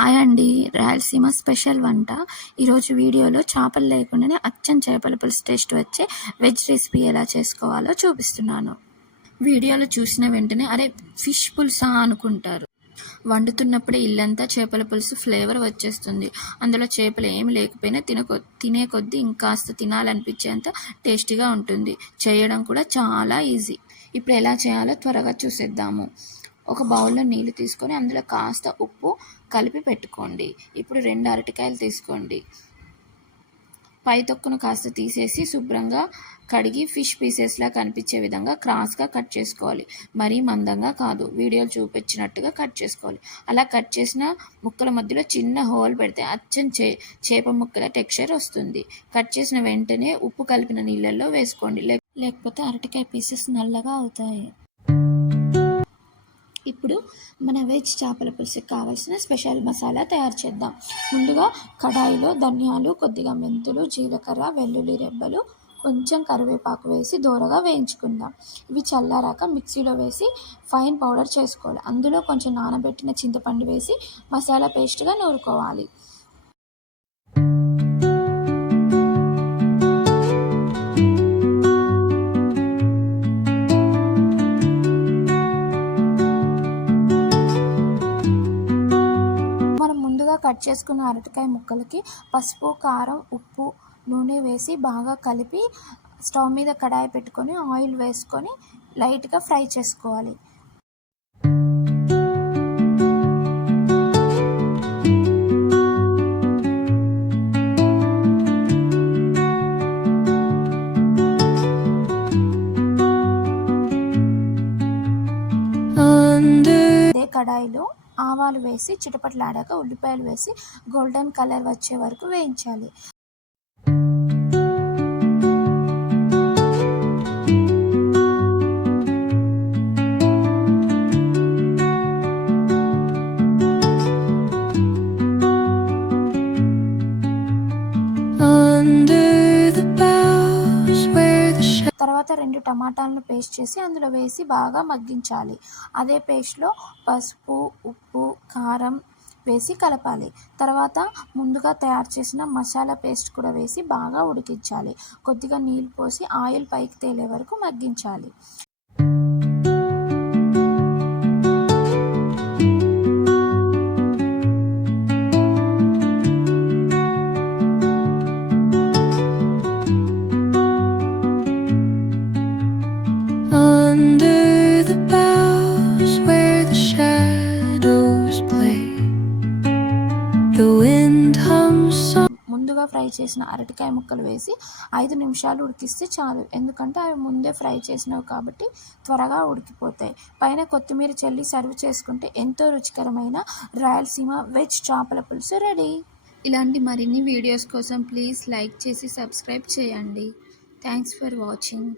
Hi అండి. Rayalaseema special వంట. ఈరోజు వీడియోలో చేపలు లేకుండానే అచ్చం చేపల పులుసు టేస్ట్ వచ్చే వెజ్ రెసిపీ ఎలా చేసుకోవాలో చూపిస్తున్నాను. వీడియోలో చూసిన వెంటనే అరే ఫిష్ పులుసా అనుకుంటారు. వండుతున్నప్పుడే ఇల్లంతా చేపల పులుసు ఫ్లేవర్ వచ్చేస్తుంది. అందులో చేపలు ఏమి లేకపోయినా తినే కొద్దీ ఇంకాస్త తినాలనిపించేంత టేస్టీగా ఉంటుంది. చేయడం కూడా చాలా ఈజీ. ఇప్పుడు ఎలా చేయాలో త్వరగా చూసేద్దాము. ఒక బౌల్లో నీళ్లు తీసుకొని అందులో కాస్త ఉప్పు కలిపి పెట్టుకోండి. ఇప్పుడు 2 అరటికాయలు తీసుకోండి. పై తొక్కును కాస్త తీసేసి శుభ్రంగా కడిగి ఫిష్ పీసెస్లా కనిపించే విధంగా క్రాస్గా కట్ చేసుకోవాలి. మరీ మందంగా కాదు, వీడియోలు చూపించినట్టుగా కట్ చేసుకోవాలి. అలా కట్ చేసిన ముక్కల మధ్యలో చిన్న హోల్ పెడితే అచ్చం చేప ముక్కల టెక్స్చర్ వస్తుంది. కట్ చేసిన వెంటనే ఉప్పు కలిపిన నీళ్ళల్లో వేసుకోండి, లేకపోతే అరటికాయ పీసెస్ నల్లగా అవుతాయి. ఇప్పుడు మన వెజ్ చేపల పులుసుకి కావాల్సిన స్పెషల్ మసాలా తయారు చేద్దాం. ముందుగా కడాయిలో ధనియాలు, కొద్దిగా మెంతులు, జీలకర్ర, వెల్లుల్లి రెబ్బలు, కొంచెం కరివేపాకు వేసి దోరగా వేయించుకుందాం. ఇవి చల్లారాక మిక్సీలో వేసి ఫైన్ పౌడర్ చేసుకోవాలి. అందులో కొంచెం నానబెట్టిన చింతపండు వేసి మసాలా పేస్ట్గా నూరుకోవాలి. కట్ చేసుకున్న అరటికాయ ముక్కలకి పసుపు, కారం, ఉప్పు, నూనె వేసి బాగా కలిపి స్టవ్ మీద కడాయి పెట్టుకొని ఆయిల్ వేసుకొని లైట్గా ఫ్రై చేసుకోవాలి. అదే కడాయిలో ఆవాలు వేసి చిటపటలాడాక ఉల్లిపాయలు వేసి గోల్డెన్ కలర్ వచ్చే వరకు వేయించాలి. తర్వాత 2 టమాటాలను పేస్ట్ చేసి అందులో వేసి బాగా మగ్గించాలి. అదే పేస్ట్లో పసుపు, ఉప్పు, కారం వేసి కలపాలి. తర్వాత ముందుగా తయారు చేసిన మసాలా పేస్ట్ కూడా వేసి బాగా ఉడికించాలి. కొద్దిగా నీళ్ళు పోసి ఆయిల్ పైకి తేలే వరకు మగ్గించాలి. ముందుగా ఫ్రై చేసిన అరటికాయ ముక్కలు వేసి 5 నిమిషాలు ఉడికిస్తే చాలు. ఎందుకంటే అవి ముందే ఫ్రై చేసినవి కాబట్టి త్వరగా ఉడికిపోతాయి. పైన కొత్తిమీర చల్లి సర్వ్ చేసుకుంటే ఎంతో రుచికరమైన రాయలసీమ వెజ్ చేపల పులుసు రెడీ. ఇలాంటి మరిన్ని వీడియోస్ కోసం ప్లీజ్ లైక్ చేసి సబ్స్క్రైబ్ చేయండి. Thanks for watching.